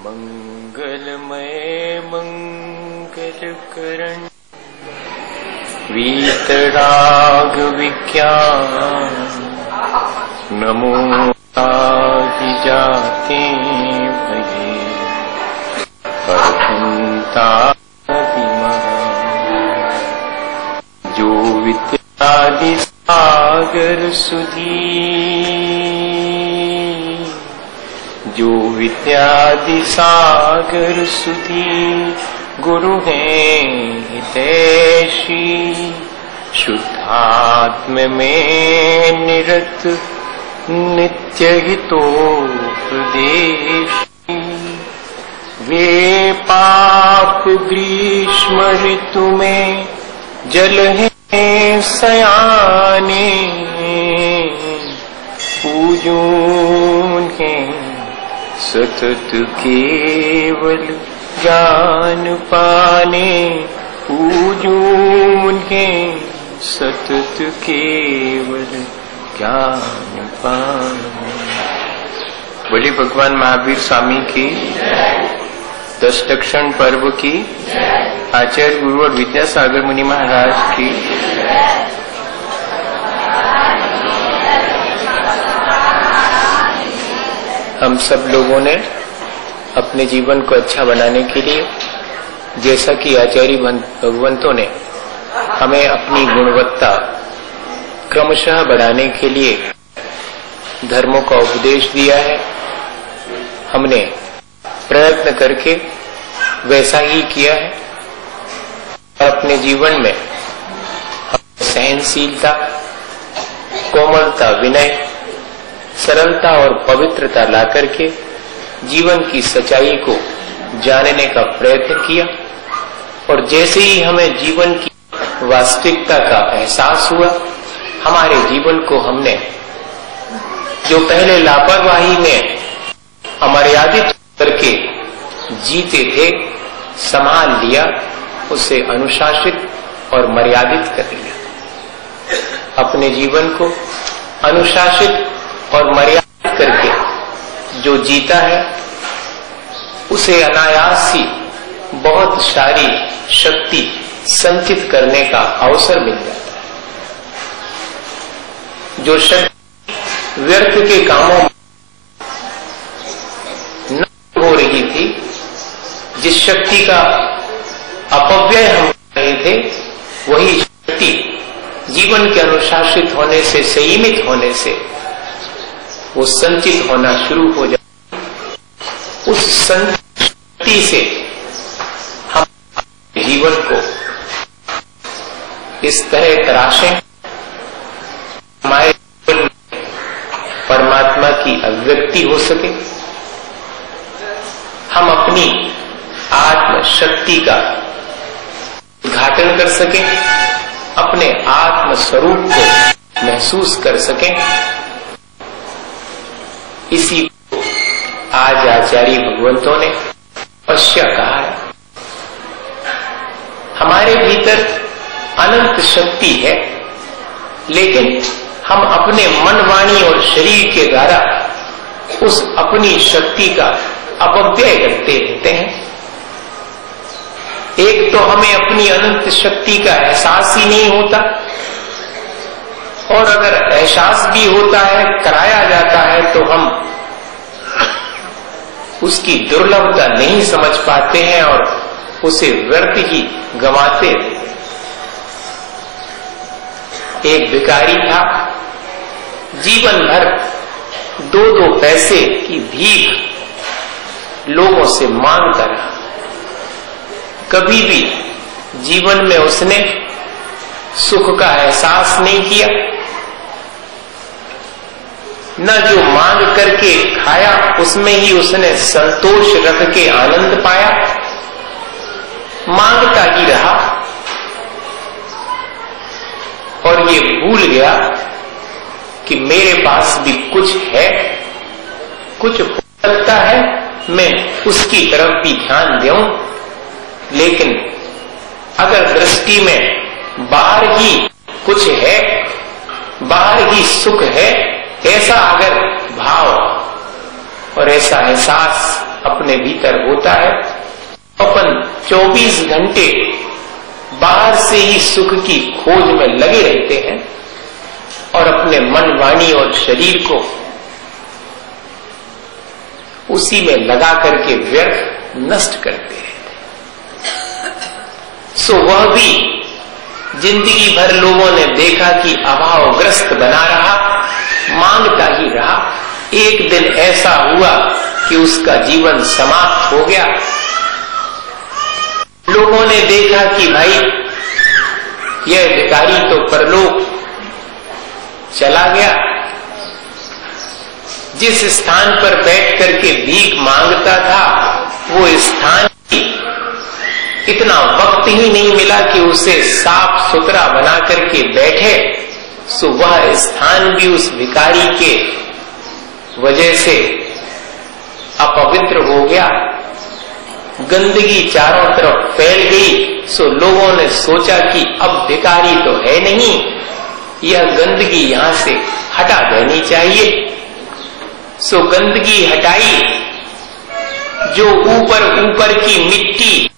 मंगलमय मंगलकरण वीतराग विज्ञान नमो आदि जाते भजे अर्हंता जो विद्यादि सागर सुधी जो विद्यादि सागर सुधी गुरु हैं हितैषी शुद्धात्म में निरत नित्य हितोपदेशी वे पाप ग्रीष्म ऋतु में जल हैं सयाने पूजूं हैं सतत केवल ज्ञान पाने पूजूं हैं सतत केवल ज्ञान पाने। बोले भगवान महावीर स्वामी की, दशदक्षिण पर्व की, आचार्य गुरु और विद्यासागर मुनि महाराज की। हम सब लोगों ने अपने जीवन को अच्छा बनाने के लिए, जैसा कि आचार्य भगवंतों ने हमें अपनी गुणवत्ता क्रमशः बढ़ाने के लिए धर्मों का उपदेश दिया है, हमने प्रयत्न करके वैसा ही किया है। अपने जीवन में सहनशीलता, कोमलता, विनय, सरलता और पवित्रता लाकर के जीवन की सच्चाई को जानने का प्रयत्न किया। और जैसे ही हमें जीवन की वास्तविकता का एहसास हुआ, हमारे जीवन को हमने जो पहले लापरवाही में अमर्यादित करके जीते थे, संभाल लिया, उसे अनुशासित और मर्यादित कर लिया। अपने जीवन को अनुशासित और मर्यादित करके जो जीता है, उसे अनायास ही बहुत सारी शक्ति संचित करने का अवसर मिल जाता है। जो शक्ति व्यर्थ के कामों में न हो रही थी, जिस शक्ति का अपव्यय हम कर रहे थे, वही शक्ति जीवन के अनुशासित होने से, संयमित होने से वो संचित होना शुरू हो जाए। उस शक्ति से हम जीवन को इस तरह तराशें, हमारे जीवन में परमात्मा की अभिव्यक्ति हो सके, हम अपनी आत्म शक्ति का उद्घाटन कर सकें, अपने आत्म स्वरूप को महसूस कर सकें। इसी को आज आचार्य भगवंतों ने पश्या कहा है। हमारे भीतर अनंत शक्ति है, लेकिन हम अपने मन, वाणी और शरीर के द्वारा उस अपनी शक्ति का अपव्यय करते रहते हैं। एक तो हमें अपनी अनंत शक्ति का एहसास ही नहीं होता, और अगर एहसास भी होता है, कराया जाता है, तो हम उसकी दुर्लभता नहीं समझ पाते हैं और उसे व्यर्थ ही गंवाते हैं। एक भिखारी था, जीवन भर 2-2 पैसे की भीख लोगों से मांगता रहा। कभी भी जीवन में उसने सुख का एहसास नहीं किया, न जो मांग करके खाया उसमें ही उसने संतोष रख के आनंद पाया, मांगता ही रहा और ये भूल गया कि मेरे पास भी कुछ है, कुछ हो सकता है, मैं उसकी तरफ भी ध्यान दूं। लेकिन अगर दृष्टि में बाहर ही कुछ है, बाहर ही सुख है, ऐसा अगर भाव और ऐसा एहसास अपने भीतर होता है। अपन 24 घंटे बाहर से ही सुख की खोज में लगे रहते हैं और अपने मन, वाणी और शरीर को उसी में लगा करके व्यर्थ नष्ट करते रहते हैं। सो वह भी जिंदगी भर लोगों ने देखा कि अभावग्रस्त बना रहा, मांगता ही रहा। एक दिन ऐसा हुआ कि उसका जीवन समाप्त हो गया। लोगों ने देखा कि भाई यह भिखारी तो परलोक चला गया। जिस स्थान पर बैठ करके भीख मांगता था वो स्थान इतना वक्त ही नहीं मिला कि उसे साफ सुथरा बना करके बैठे। सो वह स्थान भी उस भिखारी के वजह से अपवित्र हो गया। गंदगी चारों तरफ फैल गई। सो लोगों ने सोचा कि अब भिखारी तो है नहीं, यह गंदगी यहां से हटा देनी चाहिए। सो गंदगी हटाई, जो ऊपर ऊपर की मिट्टी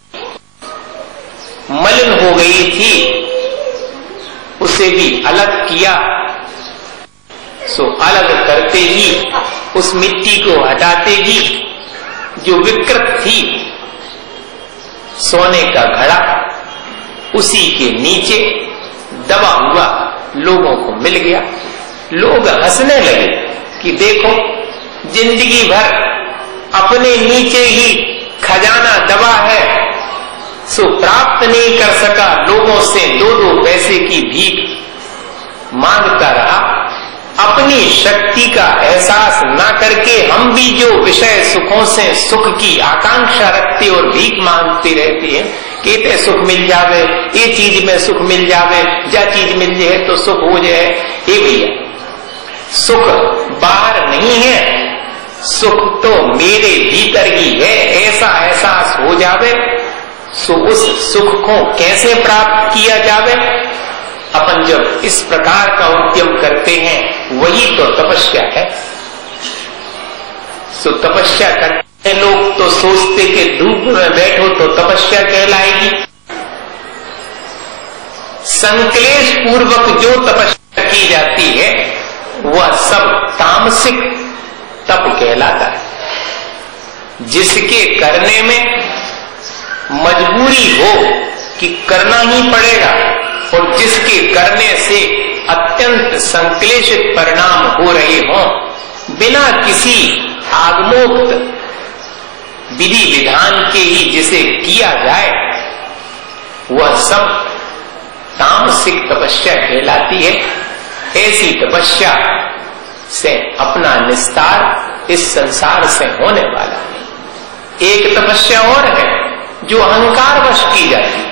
मलिन हो गई थी उसे भी अलग किया। सो अलग करते ही, उस मिट्टी को हटाते ही जो विकृत थी सोने का घड़ा उसी के नीचे दबा हुआ लोगों को मिल गया। लोग हंसने लगे कि देखो, जिंदगी भर अपने नीचे ही खजाना दबा है, सो प्राप्त नहीं कर सका, लोगों से 2-2 पैसे की भीख मांगता रहा। अपनी शक्ति का एहसास ना करके हम भी जो विषय सुखों से सुख की आकांक्षा रखते और भीख मांगते रहते हैं, कहते सुख मिल जावे, ये चीज में सुख मिल जावे, जा चीज मिल जाए तो सुख हो जाए। ये भैया, सुख बाहर नहीं है, सुख तो मेरे भीतर ही है, ऐसा एहसास हो जावे। सो उस सुख को कैसे प्राप्त किया जावे? अपन जब इस प्रकार का उद्यम करते हैं वही तो तपस्या है। सो तपस्या करते लोग तो सोचते कि धूप में बैठो तो तपस्या कहलाएगी। संक्लेश पूर्वक जो तपस्या की जाती है वह सब तामसिक तप कहलाता है। जिसके करने में मजबूरी हो कि करना ही पड़ेगा और जिसके करने से अत्यंत संक्लेशित परिणाम हो रहे हों, बिना किसी आगमोक्त विधि विधान के ही जिसे किया जाए, वह सब तामसिक तपस्या कहलाती है। ऐसी तपस्या से अपना निस्तार इस संसार से होने वाला है। एक तपस्या और है जो अहंकार वश की जाती है,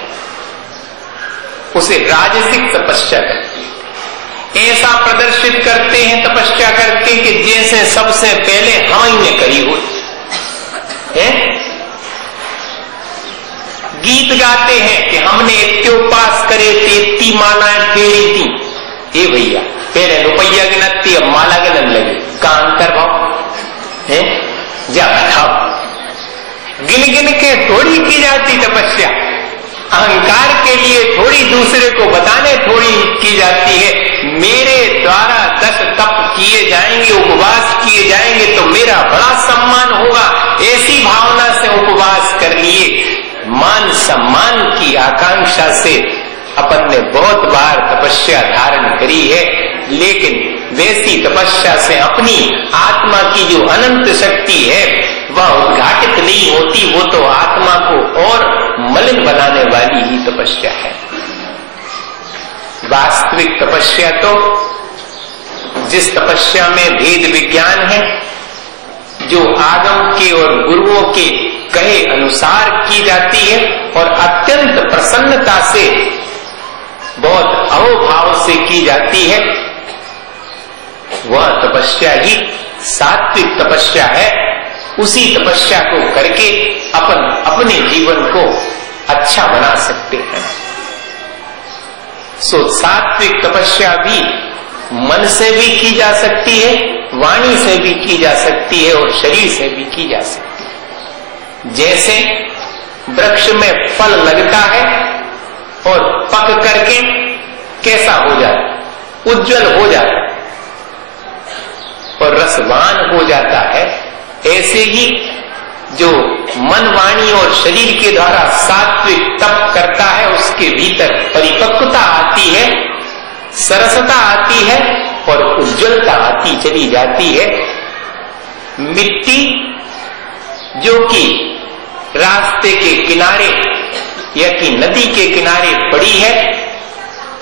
उसे राजसिक तपस्या करती है। ऐसा प्रदर्शित करते हैं तपस्या करके कि जैसे सबसे पहले हम ही ने करी हो। गीत गाते हैं कि हमने इत्योपास करे थे, इतनी मालाएं फेरी थी। ए भैया, पहले रुपया गिनती, अब माला गिनन लगे, का अंतर भाव है? जा बताओ, गिन गिन के थोड़ी की जाती तपस्या, अहंकार के लिए थोड़ी, दूसरे को बताने थोड़ी की जाती है। मेरे द्वारा 10 तप किए जाएंगे, उपवास किए जाएंगे तो मेरा बड़ा सम्मान होगा, ऐसी भावना से उपवास कर लिए। मान सम्मान की आकांक्षा से अपन ने बहुत बार तपस्या धारण करी है, लेकिन वैसी तपस्या से अपनी आत्मा की जो अनंत शक्ति है वह उद्घाटित नहीं होती। वो तो आत्मा को और मलिन बनाने वाली ही तपस्या है। वास्तविक तपस्या तो जिस तपस्या में भेद विज्ञान है, जो आगम के और गुरुओं के कहे अनुसार की जाती है और अत्यंत प्रसन्नता से, बहुत अहोभाव से की जाती है, वह तपस्या ही सात्विक तपस्या है। उसी तपस्या को करके अपन अपने जीवन को अच्छा बना सकते हैं। सो सात्विक तपस्या भी मन से भी की जा सकती है, वाणी से भी की जा सकती है और शरीर से भी की जा सकती है। जैसे वृक्ष में फल लगता है और पक करके कैसा हो जाता, उज्जवल हो जाता और रसवान हो जाता है, ऐसे ही जो मन, वाणी और शरीर के द्वारा सात्विक तप करता है, उसके भीतर परिपक्वता आती है, सरसता आती है और उज्जवलता आती चली जाती है। मिट्टी जो कि रास्ते के किनारे या कि नदी के किनारे पड़ी है,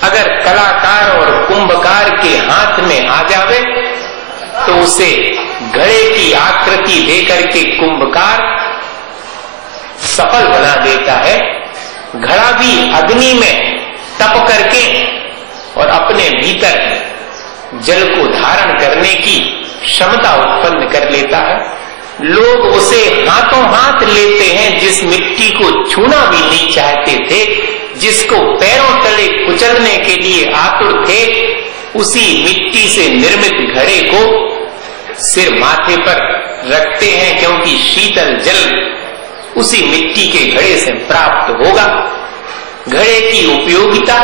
अगर कलाकार और कुंभकार के हाथ में आ जावे तो उसे घड़े की आकृति देकर के कुंभकार सफल बना देता है। घड़ा भी अग्नि में तप करके और अपने भीतर जल को धारण करने की क्षमता उत्पन्न कर लेता है। लोग उसे हाथों हाथ लेते हैं, जिस मिट्टी को छूना भी नहीं चाहते थे, जिसको पैरों तले कुचलने के लिए आतुर थे, उसी मिट्टी से निर्मित घड़े को सिर माथे पर रखते हैं, क्योंकि शीतल जल उसी मिट्टी के घड़े से प्राप्त होगा। घड़े की उपयोगिता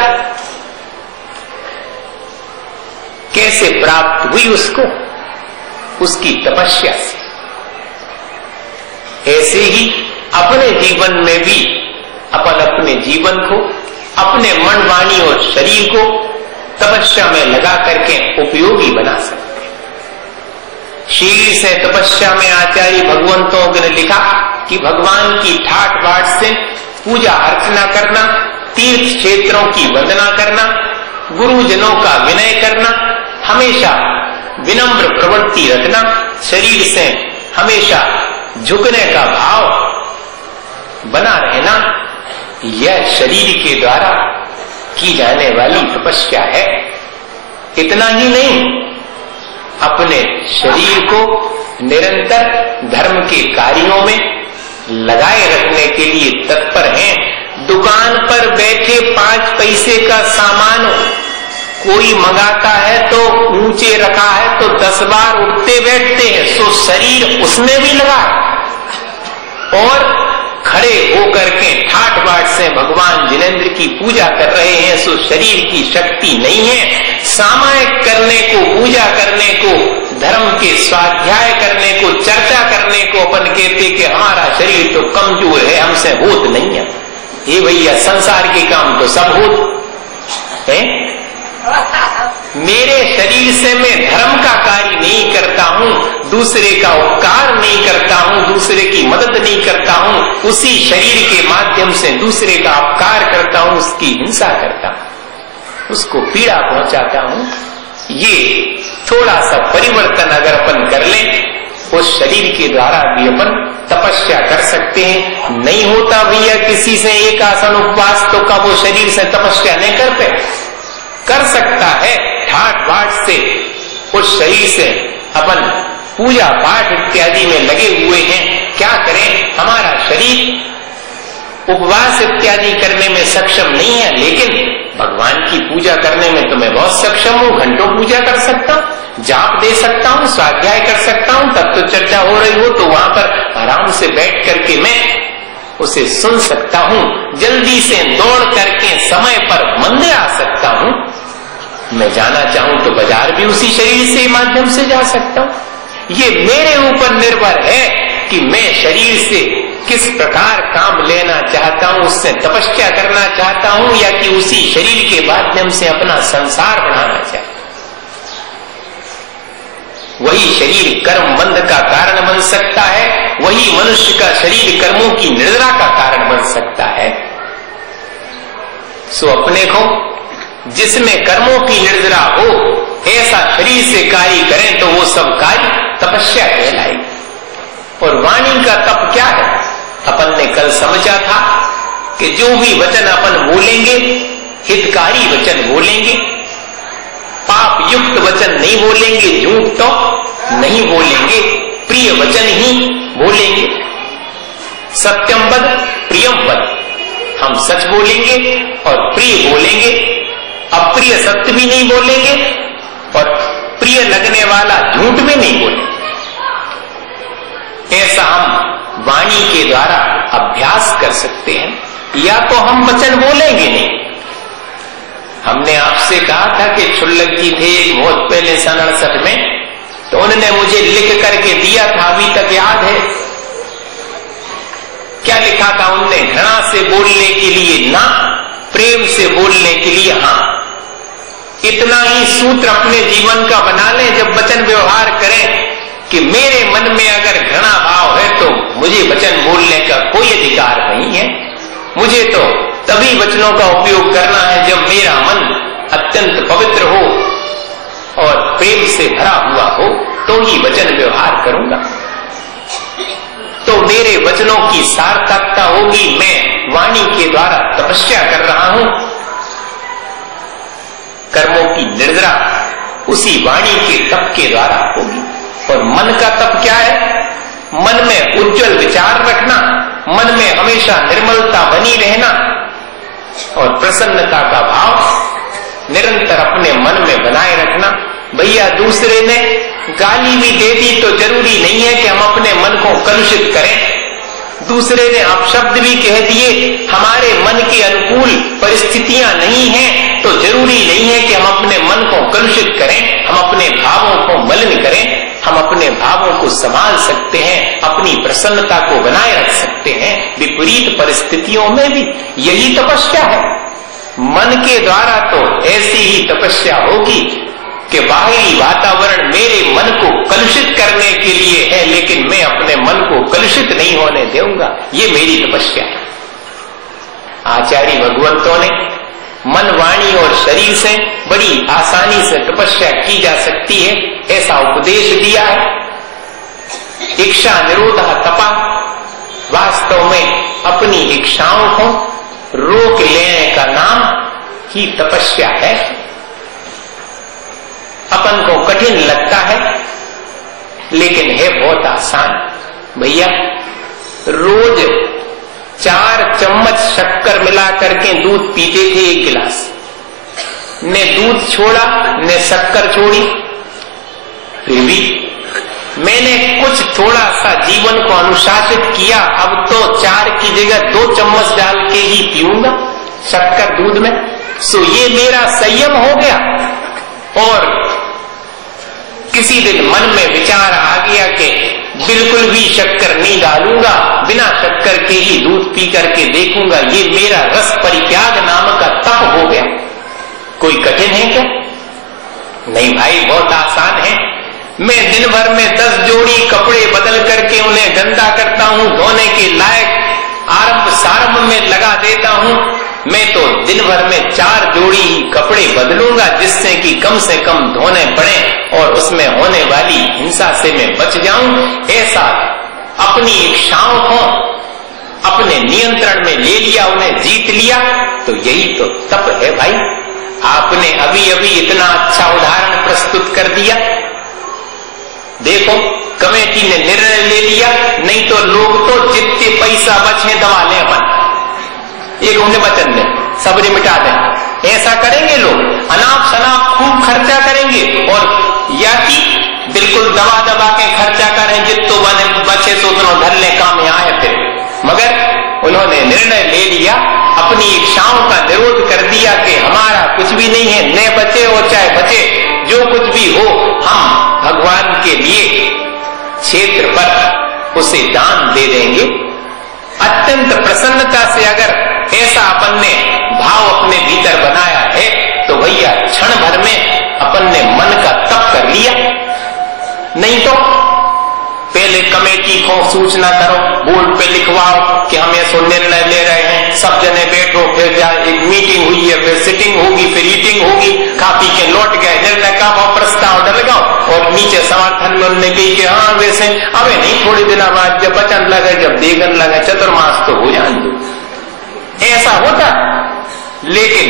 कैसे प्राप्त हुई उसको? उसकी तपस्या से। ऐसे ही अपने जीवन में भी अपन अपने जीवन को, अपने मन, वाणी और शरीर को तपस्या में लगा करके उपयोगी बना सकते हैं। शीघ्र से तपस्या में आचार्य भगवंतों ने लिखा कि भगवान की ठाट बाट से पूजा अर्चना करना, तीर्थ क्षेत्रों की वंदना करना, गुरुजनों का विनय करना, हमेशा विनम्र प्रवृत्ति रखना, शरीर से हमेशा झुकने का भाव बना रहना, यह शरीर के द्वारा की जाने वाली तपस्या है। इतना ही नहीं, अपने शरीर को निरंतर धर्म के कार्यों में लगाए रखने के लिए तत्पर हैं। दुकान पर बैठे 5 पैसे का सामान कोई मंगाता है तो ऊंचे रखा है तो 10 बार उठते बैठते हैं, सो शरीर उसमें भी लगा और खड़े होकर के ठाट बाट से भगवान जिनेंद्र की पूजा कर रहे हैं, सो शरीर की शक्ति नहीं है। सामायिक करने को, पूजा करने को, धर्म के स्वाध्याय करने को, चर्चा करने को अपन कहते कि हमारा शरीर तो कमजोर है, हमसे होत नहीं है। ये भैया संसार के काम तो सब होत है। मेरे शरीर से मैं धर्म का कार्य नहीं करता हूं, दूसरे का उपकार नहीं करता हूं, दूसरे की मदद नहीं करता हूं, उसी शरीर के माध्यम से दूसरे का अपकार करता हूं, उसकी हिंसा करता हूं, उसको पीड़ा पहुंचाता हूं। ये थोड़ा सा परिवर्तन अगर अपन कर लें, उस शरीर के द्वारा भी अपन तपस्या कर सकते हैं। नहीं होता भैया किसी से एक आसन उपवास, तो का वो शरीर से तपस्या नहीं करते? कर सकता है। ठाट बाट से उस शरीर से अपन पूजा पाठ इत्यादि में लगे हुए हैं। क्या करें, हमारा शरीर उपवास इत्यादि करने में सक्षम नहीं है, लेकिन भगवान की पूजा करने में तो मैं बहुत सक्षम हूँ। घंटों पूजा कर सकता हूँ, जाप दे सकता हूँ, स्वाध्याय कर सकता हूँ। तब तो चर्चा हो रही हो तो वहां पर आराम से बैठ करके मैं उसे सुन सकता हूँ। जल्दी से दौड़ करके समय पर मंदिर आ सकता हूँ। मैं जाना चाहूं तो बाजार भी उसी शरीर से माध्यम से जा सकता हूं। ये मेरे ऊपर निर्भर है कि मैं शरीर से किस प्रकार काम लेना चाहता हूं, उससे तपस्या करना चाहता हूं, या कि उसी शरीर के माध्यम से अपना संसार बनाना चाहता हूं। वही शरीर कर्म बंध का कारण बन सकता है, वही मनुष्य का शरीर कर्मों की निर्जरा का कारण बन सकता है। सो अपने को जिसमें कर्मों की निर्जरा हो, ऐसा शरीर से कार्य करें तो वो सब कार्य तपस्या कहलाएगी। और वाणी का तप क्या है? अपन ने कल समझा था कि जो भी वचन अपन बोलेंगे, हितकारी वचन बोलेंगे, पाप युक्त वचन नहीं बोलेंगे, झूठ तो नहीं बोलेंगे, प्रिय वचन ही बोलेंगे। सत्यम वद प्रियम वद, हम सच बोलेंगे और प्रिय बोलेंगे, अप्रिय सत्य भी नहीं बोलेंगे और प्रिय लगने वाला झूठ भी नहीं बोलेंगे। ऐसा हम वाणी के द्वारा प्रयास कर सकते हैं, या तो हम वचन बोलेंगे नहीं। हमने आपसे कहा था कि क्षुल्लक जी थे एक बहुत पहले सन 68 में, तो उन्होंने मुझे लिख करके दिया था, अभी तक याद है। क्या लिखा था उनने? घृणा से बोलने के लिए ना, प्रेम से बोलने के लिए हाँ। इतना ही सूत्र अपने जीवन का बना लें जब वचन व्यवहार करें कि मेरे मन में अगर घृणा भाव है तो मुझे वचन बोलने का कोई अधिकार नहीं है। मुझे तो तभी वचनों का उपयोग करना है जब मेरा मन अत्यंत पवित्र हो और प्रेम से भरा हुआ हो, तो ही वचन व्यवहार करूंगा। तो मेरे वचनों की सार्थकता होगी, मैं वाणी के द्वारा तपस्या कर रहा हूं। कर्मों की निर्जरा उसी वाणी के तप के द्वारा होगी। और मन का तप क्या है? मन में उज्जवल विचार रखना, मन में हमेशा निर्मलता बनी रहना और प्रसन्नता का भाव निरंतर अपने मन में बनाए रखना। भैया दूसरे ने गाली भी दे दी तो जरूरी नहीं है कि हम अपने मन को कलुषित करें। दूसरे ने अपशब्द भी कह दिए, हमारे मन के अनुकूल परिस्थितियां नहीं हैं, तो जरूरी नहीं है कि हम अपने मन को कलुषित करें, हम अपने भावों को मलिन करें। हम अपने भावों को संभाल सकते हैं, अपनी प्रसन्नता को बनाए रख सकते हैं विपरीत परिस्थितियों में भी। यही तपस्या है। मन के द्वारा तो ऐसी ही तपस्या होगी कि बाहरी वातावरण मेरे मन को कलुषित करने के लिए है, लेकिन मैं अपने मन को कलुषित नहीं होने दूंगा। ये मेरी तपस्या है। आचार्य भगवंतों ने मन, वाणी और शरीर से बड़ी आसानी से तपस्या की जा सकती है, ऐसा उपदेश दिया है। इच्छा निरोधा तपा, वास्तव में अपनी इच्छाओं को रोक लेने का नाम ही तपस्या है। अपन को कठिन लगता है, लेकिन है बहुत आसान। भैया रोज 4 चम्मच शक्कर मिला करके दूध पीते थे 1 गिलास। ने दूध छोड़ा, ने शक्कर छोड़ी। फिर भी मैंने कुछ थोड़ा सा जीवन को अनुशासित किया। अब तो 4 की जगह 2 चम्मच डाल के ही पीऊंगा शक्कर दूध में। सो ये मेरा संयम हो गया। और किसी दिन मन में विचार आ गया कि बिल्कुल भी शक्कर नहीं डालूंगा, बिना शक्कर के ही दूध पी करके देखूंगा। ये मेरा रस परित्याग नाम का तप हो गया। कोई कठिन है क्या? नहीं भाई, बहुत आसान है। मैं दिन भर में 10 जोड़ी कपड़े बदल करके उन्हें गंदा करता हूं, धोने के लायक आरंभ सारंभ में लगा देता हूं। मैं तो दिन भर में 4 जोड़ी ही कपड़े बदलूंगा, जिससे कि कम से कम धोने पड़े और उसमें होने वाली हिंसा से मैं बच जाऊं। ऐसा अपनी इच्छाओं को अपने नियंत्रण में ले लिया, उन्हें जीत लिया, तो यही तो तप है भाई। आपने अभी अभी इतना अच्छा उदाहरण प्रस्तुत कर दिया। देखो, कमेटी ने निर्णय ले लिया, नहीं तो लोग तो जितने पैसा बचे दबा लें अपन। एक उन्हें वचन दें, सबरी मिटा दें। ऐसा करेंगे लोग, अनाप शनाप खूब खर्चा करेंगे, और या कि बिल्कुल दबा दबा के खर्चा करें, जितो बचे तो उतना धर ले, काम में आए फिर। मगर उन्होंने निर्णय ले लिया, अपनी इच्छाओं का निरोध कर दिया कि हमारा कुछ भी नहीं है, न बचे और चाहे बचे, जो कुछ भी हो हम भगवान के लिए क्षेत्र पर उसे दान दे देंगे। अत्यंत प्रसन्नता से अगर ऐसा अपन ने भाव अपने भीतर बनाया है, तो भैया क्षण भर में अपन ने मन का तप कर लिया। नहीं तो पहले कमेटी को सूचना करो, बोर्ड पे लिखवाओ कि हम ऐसा निर्णय ले रहे हैं, सब जने बैठो, फिर एक मीटिंग हुई है, फिर सिटिंग होगी, फिर ईटिंग होगी, खा पी के लौट गए, निर्णय का प्रस्ताव लगाओ, और नीचे समर्थन में उन्होंने कही कि हाँ वैसे अबे नहीं, थोड़ी दिन बाद जब बचन लगे, जब देगन लगे, चतुर्मास तो हो जान दो। ऐसा होता, लेकिन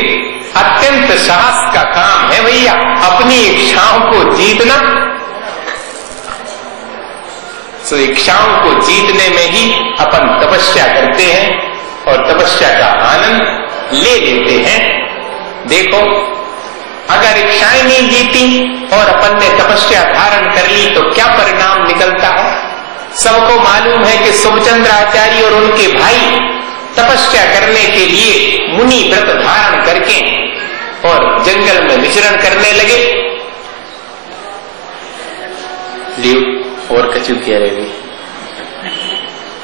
अत्यंत साहस का काम है भैया अपनी इच्छाओं को जीतना। तो इच्छाओं को जीतने में ही अपन तपस्या करते हैं और तपस्या का आनंद ले लेते हैं। देखो, अगर इच्छाएं नहीं जीती और अपन ने तपस्या धारण कर ली तो क्या परिणाम निकलता है? सबको मालूम है कि सुभचंद्र आचार्य और उनके भाई तपस्या करने के लिए मुनि व्रत धारण करके और जंगल में विचरण करने लगे। लियो और कचू कह रहे,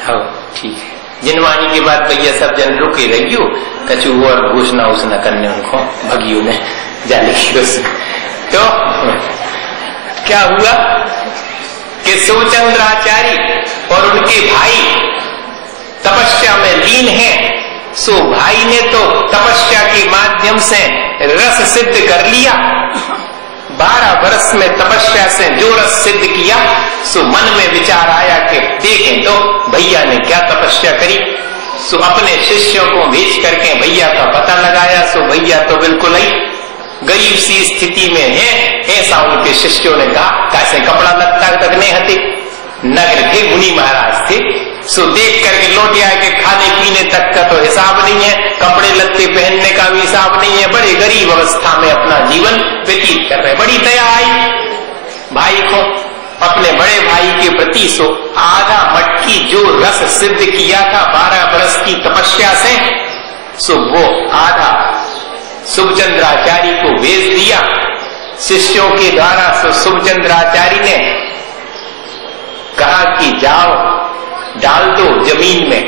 हाँ ठीक है। जिनवाणी के बाद भैया सब जन रुके रहियो, कचू और घोषणा उसना करने उनको भगियो में जाने की। तो क्या हुआ कि शिवचंद्राचार्य और उनके भाई तपस्या में लीन हैं। सो भाई ने तो तपस्या के माध्यम से रस सिद्ध कर लिया, 12 वर्ष में तपस्या से जो रस सिद्ध किया। सो मन में विचार आया कि देखें तो भैया ने क्या तपस्या करी। सो अपने शिष्यों को भेज करके भैया का पता लगाया। सो भैया तो बिल्कुल ही गरीब सी स्थिति में है, ऐसा उनके शिष्यों ने कहा। कैसे कपड़ा लत्ता तक नहीं हते, नगर थे, मुनि महाराज थे। सो देख करके लौट आए कि खाने पीने तक का तो हिसाब नहीं है, कपड़े लत्ते पहनने का भी हिसाब नहीं है, बड़े गरीब अवस्था में अपना जीवन व्यतीत कर रहे। बड़ी दया आई भाई को अपने बड़े भाई के प्रति। सो आधा मटकी जो रस सिद्ध किया था 12 वर्ष की तपस्या से, सो वो आधा शुभचंद्राचार्य को भेज दिया शिष्यों के द्वारा। सो शुभचंद्राचार्य ने कहा कि जाओ डाल दो जमीन में।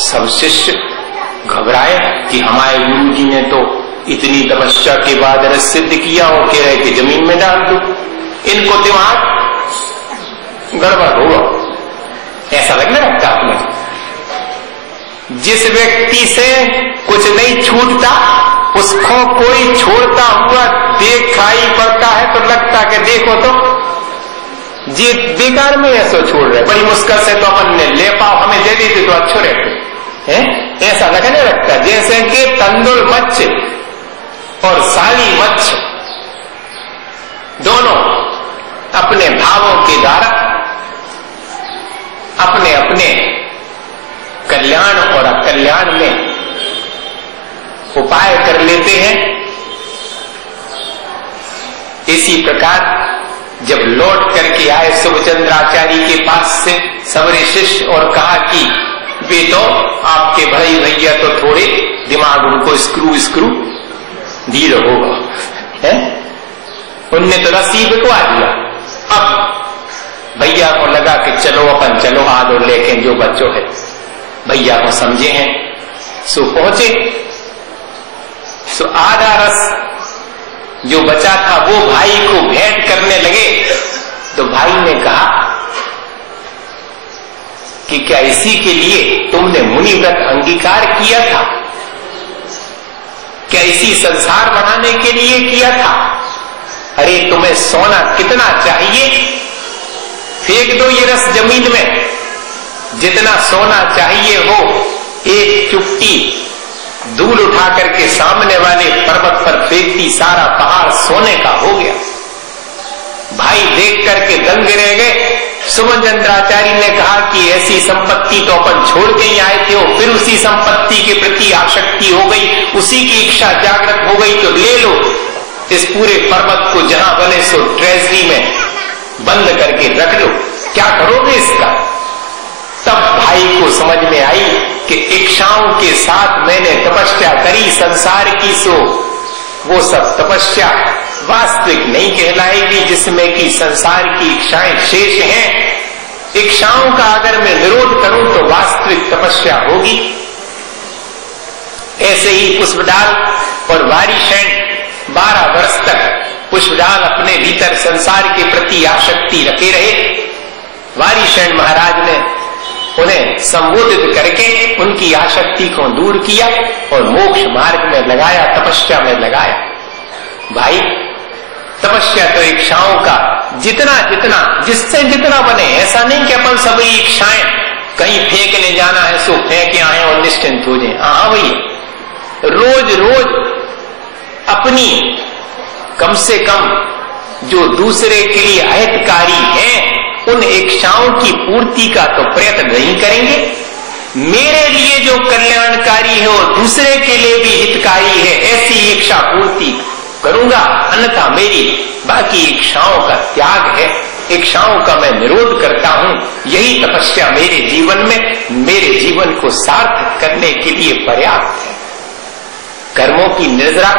सब शिष्य घबराए कि हमारे गुरु जी ने तो इतनी तपस्या के बाद रस सिद्ध किया, वो कह रहे कि जमीन में डाल दो। इनको दिमाग गड़बड़ होगा, ऐसा लगने लगता अपने। जिस व्यक्ति से कुछ नहीं छूटता उसको कोई छोड़ता हुआ दिखाई पड़ता है तो लगता कि देखो तो जी बेकार में ऐसा छोड़ रहे, बड़ी मुश्किल से तो अपन ने ले पाओ, हमें दे देते तो अच्छे रहते हैं। ऐसा लगने लगता जैसे कि तंदुल मच्छ और साली मच्छ दोनों अपने भावों के द्वारा अपने अपने कल्याण और अकल्याण में उपाय कर लेते हैं। इसी प्रकार जब लौट करके आए शुभचंद्राचार्य के पास से सबरे शिष्य और कहा कि वे तो आपके भाई भैया तो थोड़े दिमाग उनको स्क्रू धीरे होगा है, उनने तो रस्सी बिकवा दिया। अब भैया को लगा कि चलो अपन चलो हाथ और लेके जो बच्चों है भैया को समझे हैं। सो पहुंचे। सो आधा रस जो बचा था वो भाई को भेंट करने लगे। तो भाई ने कहा कि क्या इसी के लिए तुमने मुनि व्रत अंगीकार किया था? क्या इसी संसार बनाने के लिए किया था? अरे तुम्हें सोना कितना चाहिए, फेंक दो ये रस जमीन में। जितना सोना चाहिए हो एक चुटकी धूल उठा करके सामने वाले पर्वत पर फेंकती, सारा पहाड़ सोने का हो गया। भाई देख करके दंग रह गए। शुभचंद्राचार्य ने कहा कि ऐसी संपत्ति तो अपन छोड़ के ही आए थे, और फिर उसी संपत्ति के प्रति आसक्ति हो गई, उसी की इच्छा जागृत हो गई, तो ले लो इस पूरे पर्वत को, जहां बने सो ट्रेजरी में बंद करके रख लो, क्या करोगे इसका? तब भाई को समझ में आई कि इच्छाओं के साथ मैंने तपस्या करी संसार की, सो वो सब तपस्या वास्तविक नहीं कहलाएगी, जिसमें कि संसार की इच्छाएं शेष हैं। इच्छाओं का अगर मैं विरोध करूं तो वास्तविक तपस्या होगी। ऐसे ही पुष्पडाल और वारिशैन 12 वर्ष तक पुष्पडाल अपने भीतर संसार के प्रति आसक्ति रखे रहे। वारिशैन महाराज ने उन्हें संबोधित करके उनकी आसक्ति को दूर किया और मोक्ष मार्ग में लगाया, तपस्या में लगाया। भाई तपस्या तो इच्छाओं का जितना जिससे जितना बने, ऐसा नहीं कि अपन सभी इच्छाएं कहीं फेंकने जाना है सो फेंके आए और निश्चिंत हो जाए। हाँ भैया रोज रोज अपनी कम से कम जो दूसरे के लिए अहितकारी है उन इच्छाओं की पूर्ति का तो प्रयत्न नहीं करेंगे। मेरे लिए जो कल्याणकारी है और दूसरे के लिए भी हितकारी है, ऐसी इच्छा पूर्ति करूंगा, अन्यथा मेरी बाकी इच्छाओं का त्याग है। इच्छाओं का मैं निरोध करता हूं। यही तपस्या मेरे जीवन में मेरे जीवन को सार्थक करने के लिए पर्याप्त है। कर्मों की निर्जरा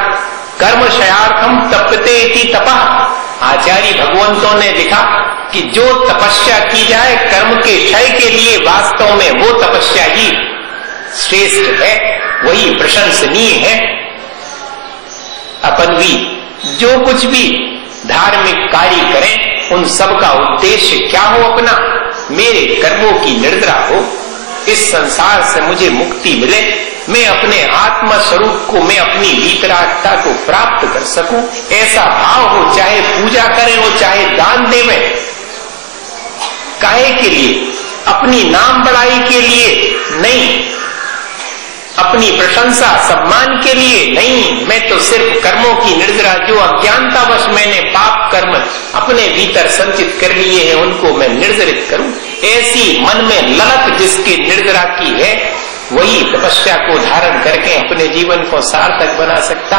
कर्मशयार्थम तपते इति तपः। आचार्य भगवंतों ने लिखा कि जो तपस्या की जाए कर्म के क्षय के लिए, वास्तव में वो तपस्या ही श्रेष्ठ है, वही प्रशंसनीय है। अपन भी जो कुछ भी धार्मिक कार्य करें, उन सब का उद्देश्य क्या हो? अपना मेरे कर्मों की निर्जरा हो, इस संसार से मुझे मुक्ति मिले, मैं अपने आत्म स्वरूप को, मैं अपनी वीतरागता को प्राप्त कर सकूं, ऐसा भाव हो। चाहे पूजा करें हो, चाहे दान देवें, काहे के लिए? अपनी नाम बढ़ाई के लिए नहीं, अपनी प्रशंसा सम्मान के लिए नहीं। मैं तो सिर्फ कर्मों की निर्जरा, जो अज्ञानतावश मैंने पाप कर्म अपने भीतर संचित कर लिए हैं, उनको मैं निर्जरित करूं। ऐसी मन में ललक जिसकी निर्जरा की है, वही तपस्या को धारण करके अपने जीवन को सार्थक बना सकता।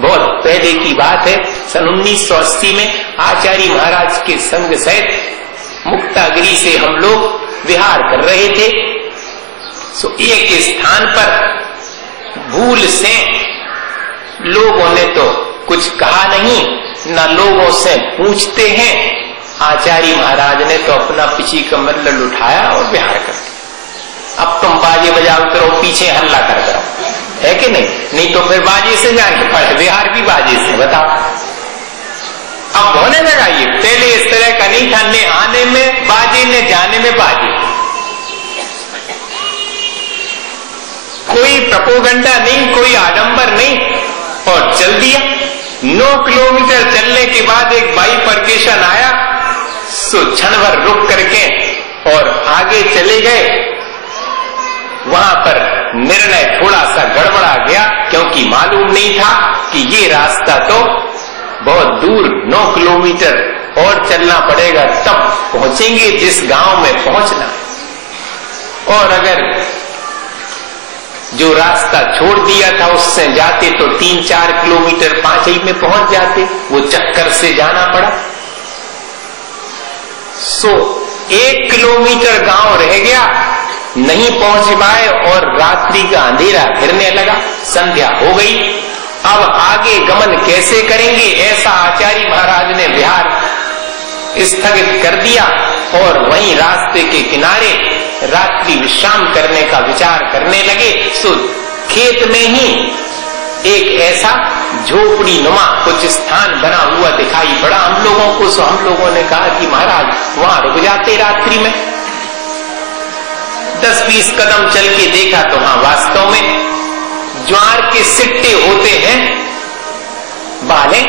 बहुत पहले की बात है, सन 1980 में आचार्य महाराज के संग सहित मुक्तागिरी से हम लोग विहार कर रहे थे। सो एक स्थान पर भूल से लोगों ने तो कुछ कहा नहीं, न लोगों से पूछते हैं। आचार्य महाराज ने तो अपना पिछी कमंडल उठाया और विहार कर दिया। अब तुम बाजे बजाओ करो, पीछे हल्ला कर करो, है कि नहीं? नहीं तो फिर बाजे से जाके पड़े, विहार भी बाजे से। बताओ, अब होने लगा ये। पहले इस तरह का नहीं था, ने आने में बाजे, ने जाने में बाजे। कोई प्रोपोगंडा नहीं, कोई आडंबर नहीं, और चल दिया। 9 किलोमीटर चलने के बाद एक बाइफर्केशन आया, सो क्षण भर रुक करके और आगे चले गए। वहां पर निर्णय थोड़ा सा गड़बड़ा गया, क्योंकि मालूम नहीं था कि ये रास्ता तो बहुत दूर 9 किलोमीटर और चलना पड़ेगा, तब पहुंचेंगे जिस गांव में पहुंचना। और अगर जो रास्ता छोड़ दिया था उससे जाते तो 3-4 किलोमीटर 5 ही में पहुंच जाते, वो चक्कर से जाना पड़ा। सो 1 किलोमीटर गांव रह गया, नहीं पहुंच पाए और रात्रि का अंधेरा घिरने लगा, संध्या हो गई। अब आगे गमन कैसे करेंगे, ऐसा आचार्य महाराज ने विहार स्थगित कर दिया और वहीं रास्ते के किनारे रात्रि विश्राम करने का विचार करने लगे। सो खेत में ही एक ऐसा झोपड़ी नुमा कुछ स्थान बना हुआ दिखाई पड़ा हम लोगों को। सो हम लोगों ने कहा कि महाराज वहां रुक जाते रात्रि में। 10-20 कदम चल के देखा तो हाँ, वास्तव में ज्वार के सिट्टे होते हैं बाले।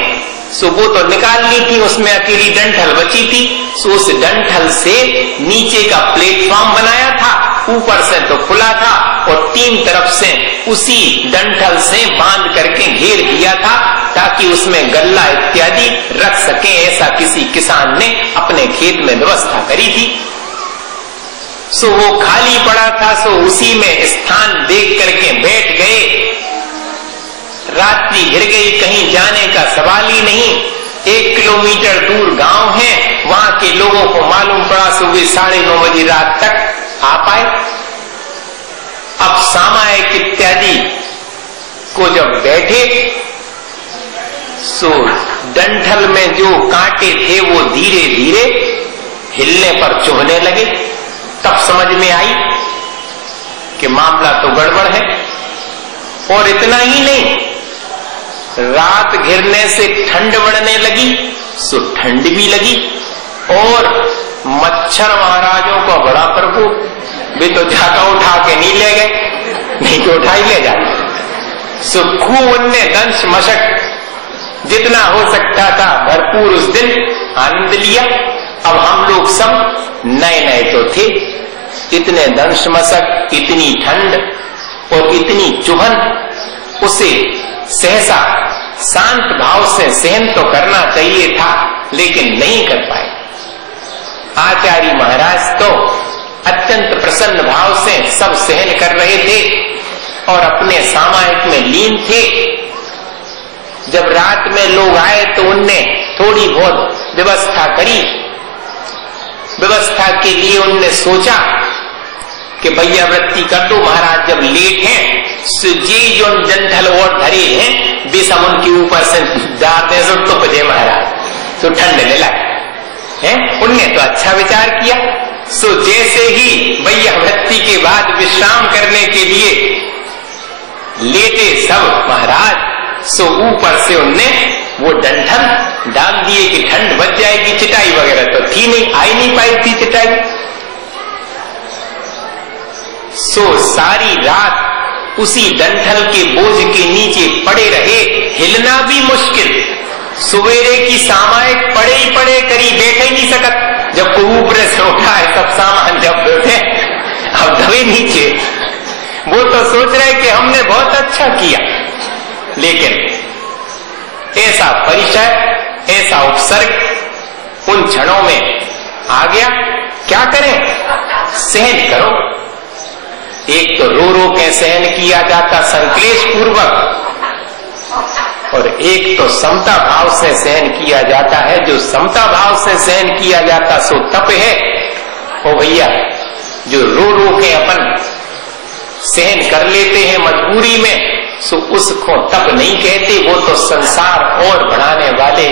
सो वो तो निकालनी थी, उसमें अकेली डंठल बची थी। सो उस डंठल से नीचे का प्लेटफॉर्म बनाया था, ऊपर से तो खुला था, और 3 तरफ से उसी डंठल से बांध करके घेर दिया था, ताकि उसमें गल्ला इत्यादि रख सके। ऐसा किसी किसान ने अपने खेत में व्यवस्था करी थी। सो वो खाली पड़ा था, सो उसी में स्थान देख करके बैठ गए। रात्रि घिर गई, कहीं जाने का सवाल ही नहीं। 1 किलोमीटर दूर गांव है, वहां के लोगों को मालूम पड़ा सुबह 9:30 बजे रात तक आ पाए। अब सामायिक इत्यादि को जब बैठे, सो डंठल में जो कांटे थे वो धीरे धीरे हिलने पर चुभने लगे। तब समझ में आई कि मामला तो गड़बड़ है। और इतना ही नहीं, रात घिरने से ठंड बढ़ने लगी, सो ठंड भी लगी। और मच्छर महाराजों का बड़ा प्रकोप, वे तो झाका उठा के नहीं ले गए, नहीं तो उठा ही ले जाते। सो खूब उनने दंश मशक जितना हो सकता था भरपूर उस दिन आनंद लिया। अब हम लोग सब नए नए तो थे, इतने दंश मशक, इतनी ठंड और इतनी चुभन, उसे सहसा शांत भाव से सहन तो करना चाहिए था, लेकिन नहीं कर पाए। आचार्य महाराज तो अत्यंत प्रसन्न भाव से सब सहन कर रहे थे और अपने सामायिक में लीन थे। जब रात में लोग आए तो उनने थोड़ी बहुत व्यवस्था करी, व्यवस्था के लिए उनने सोचा कि भैया वृत्ति कर दो महाराज, जब लेट हैं जी जो डंठल और धरे हैं वे सब उनके ऊपर से डाल दे तो बजे महाराज, तो ठंड ले लगे हैं। उनने तो अच्छा विचार किया। सो जैसे ही भैया वृत्ति के बाद विश्राम करने के लिए लेटे सब महाराज, सो ऊपर से उनने वो डंठल डाल दिए कि ठंड बच जाएगी। चटाई वगैरह तो थी नहीं, आई नहीं पाई थी चटाई। सो सारी रात उसी डंठल के बोझ के नीचे पड़े रहे, हिलना भी मुश्किल। सवेरे की सामायिक पड़े ही पड़े, करी बैठे ही नहीं सकत। जब कोई ऊपर से उठा है सब सामान जब बैठे अब दबे नीचे, वो तो सोच रहे कि हमने बहुत अच्छा किया। लेकिन ऐसा परिचय, ऐसा उपसर्ग उन क्षणों में आ गया। क्या करें? सहन करो। एक तो रो रो के सहन किया जाता संक्लेश पूर्वक, और एक तो समता भाव से सहन किया जाता है। जो समता भाव से सहन किया जाता सो तप है। ओ भैया, जो रो रो के अपन सहन कर लेते हैं मजबूरी में, सो उसको तप नहीं कहते। वो तो संसार और बढ़ाने वाले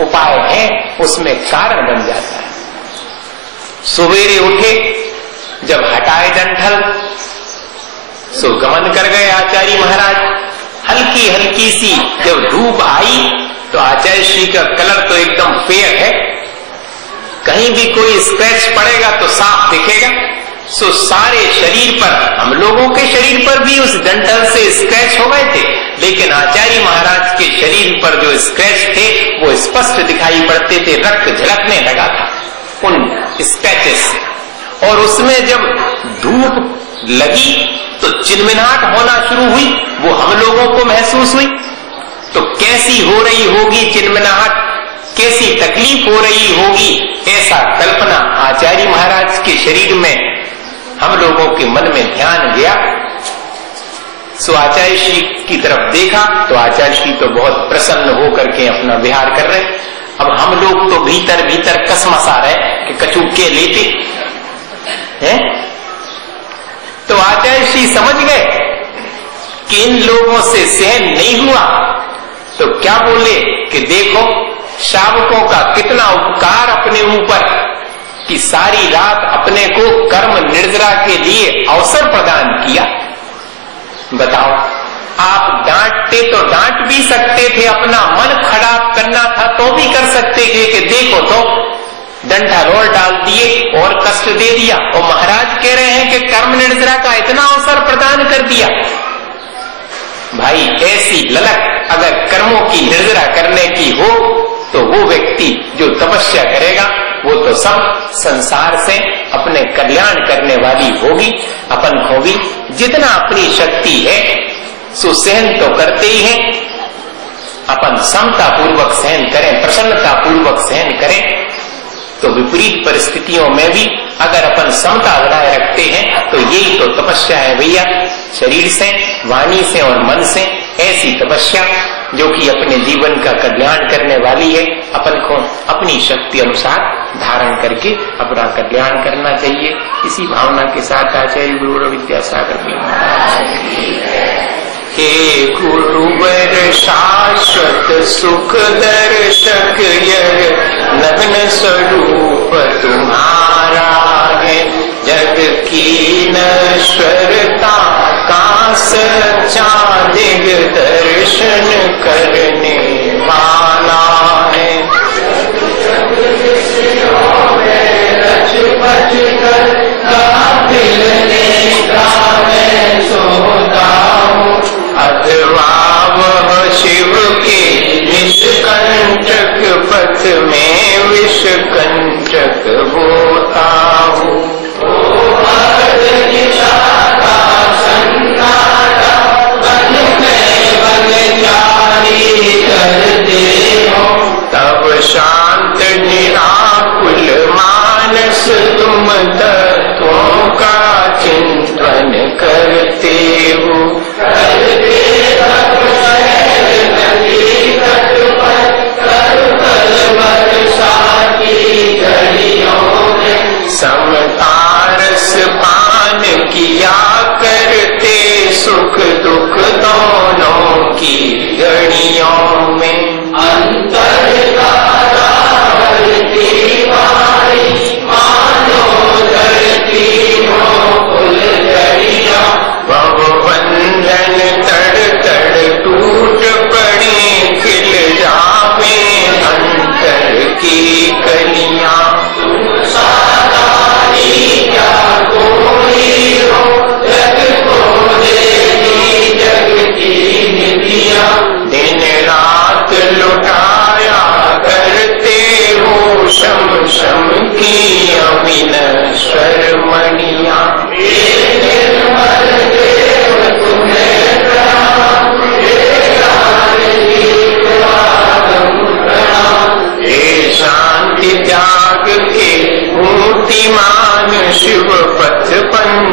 उपाय हैं, उसमें कारण बन जाता है। सवेरे उठे, जब हटाए डंठल, सो गमन कर गए आचार्य महाराज। हल्की हल्की सी जब धूप आई तो आचार्य श्री का कलर तो एकदम फेयर है, कहीं भी कोई स्क्रैच पड़ेगा तो साफ दिखेगा। सो सारे शरीर पर, हम लोगों के शरीर पर भी उस डंठल से स्क्रैच हो गए थे, लेकिन आचार्य महाराज के शरीर पर जो स्क्रैच थे वो स्पष्ट दिखाई पड़ते थे। रक्त झलकने लगा था उन स्क्रैचेस से, और उसमें जब धूप लगी तो चिनमिनाहट होना शुरू हुई। वो हम लोगों को महसूस हुई। तो कैसी हो रही होगी चिनमिनाहट, कैसी तकलीफ हो रही होगी, ऐसा कल्पना आचार्य महाराज के शरीर में हम लोगों के मन में ध्यान गया। सो आचार्य श्री की तरफ देखा तो आचार्य श्री तो बहुत प्रसन्न होकर के अपना विहार कर रहे। अब हम लोग तो भीतर भीतर कसमसा रहे कि कछु के लेते हैं। तो आचार्य श्री समझ गए कि इन लोगों से सहन नहीं हुआ, तो क्या बोले कि देखो शावकों का कितना उपकार अपने ऊपर, कि सारी रात अपने को कर्म निर्जरा के लिए अवसर प्रदान किया। बताओ, आप डांटते तो डांट भी सकते थे, अपना मन खराब करना था तो भी कर सकते थे कि देखो तो डंठल और डाल दिए और कष्ट दे दिया, और महाराज कह रहे हैं कि कर्म निर्जरा का इतना अवसर प्रदान कर दिया। भाई, ऐसी ललक अगर कर्मों की निर्जरा करने की हो तो वो व्यक्ति जो तपस्या करेगा वो तो सब संसार से अपने कल्याण करने वाली होगी। अपन को भी जितना अपनी शक्ति है सो सहन तो करते ही हैं। अपन समता पूर्वक सहन करें, प्रसन्नता पूर्वक सहन करें, तो विपरीत परिस्थितियों में भी अगर अपन समता बनाए रखते हैं तो यही तो तपस्या है भैया। शरीर से, वाणी से और मन से ऐसी तपस्या जो कि अपने जीवन का कल्याण करने वाली है। अपन को अपनी शक्ति अनुसार धारण करके अपना कल्याण करना चाहिए। इसी भावना के साथ आचार्य गुरु विद्यासागर हे गुरुवर शाश्वत सुख दर्शक, यह नग्न स्वरूप तुम्हारा है। जग की नश्वरता का सच्चा दिग दर्शन करने वाला है। अथवा वह शिव के निष्कंटक पथ में विषकंटक होता हूँ। सन्नाटा बन में बन जारी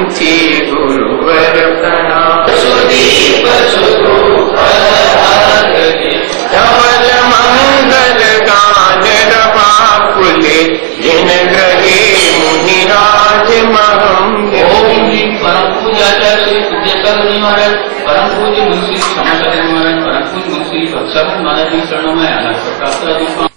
पूछे गुरुवर प्रणाम। सुदीप स्वरूप धवल मंगल गान रवा कुले जिन ग्रहे मुनिराज महम। ओम जी परम पूज्याचार्य श्री विद्यासागर जी महाराज, परम पूज्य मुंशी समाचार्य महाराज, परम पूज्य मुंशी भक्सानंद महाराज जी चरणों में अनंत प्रार्थना